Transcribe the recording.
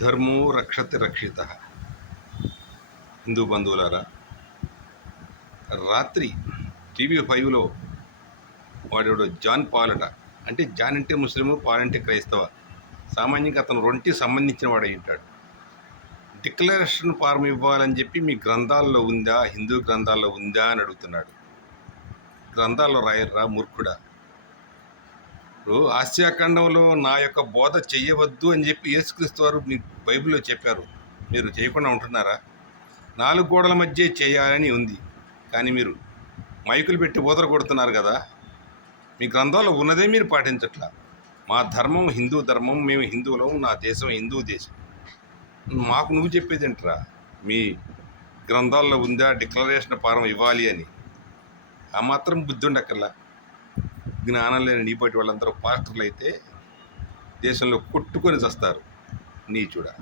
ధర్మో రక్షతి రక్షిత. హిందూ బంధువులారా, రాత్రి టీవీ 5లో వాడేవాడు జాన్ పాలట. అంటే జాన్ అంటే ముస్లిము, పాల్ అంటే క్రైస్తవ. సామాన్యంగా అతను రెండుకి సంబంధించిన వాడై ఉంటాడు. డిక్లరేషన్ ఫారం ఇవ్వాలని చెప్పి మీ గ్రంథాల్లో ఉందా, హిందూ గ్రంథాల్లో ఉందా అని అడుగుతున్నాడు. గ్రంథాల్లో రాయర్రా మూర్ఖుడా. ఇప్పుడు ఆసియాఖండంలో నా యొక్క బోధ చెయ్యవద్దు అని చెప్పి యేసుక్రీస్తు వారు మీ బైబిల్లో చెప్పారు. మీరు చేయకుండా ఉంటున్నారా? 4 గోడల మధ్య చేయాలని ఉంది, కానీ మీరు మైకులు పెట్టి ఊదర కొడుతున్నారు కదా. మీ గ్రంథాల్లో ఉన్నదే మీరు పాటించట్లా. మా ధర్మం హిందూ ధర్మం, మేము హిందువులం, నా దేశం హిందూ దేశం. మాకు నువ్వు చెప్పేదేంట్రా? మీ గ్రంథాల్లో ఉందా డిక్లరేషన్ ఫారం ఇవ్వాలి అని? ఆ మాత్రం బుద్ధి ఉండక్కర్లా. జ్ఞానం లేని నీపాటి వాళ్ళందరూ పాస్టర్లు అయితే దేశంలో కొట్టుకొని చస్తారు. నీచుడా.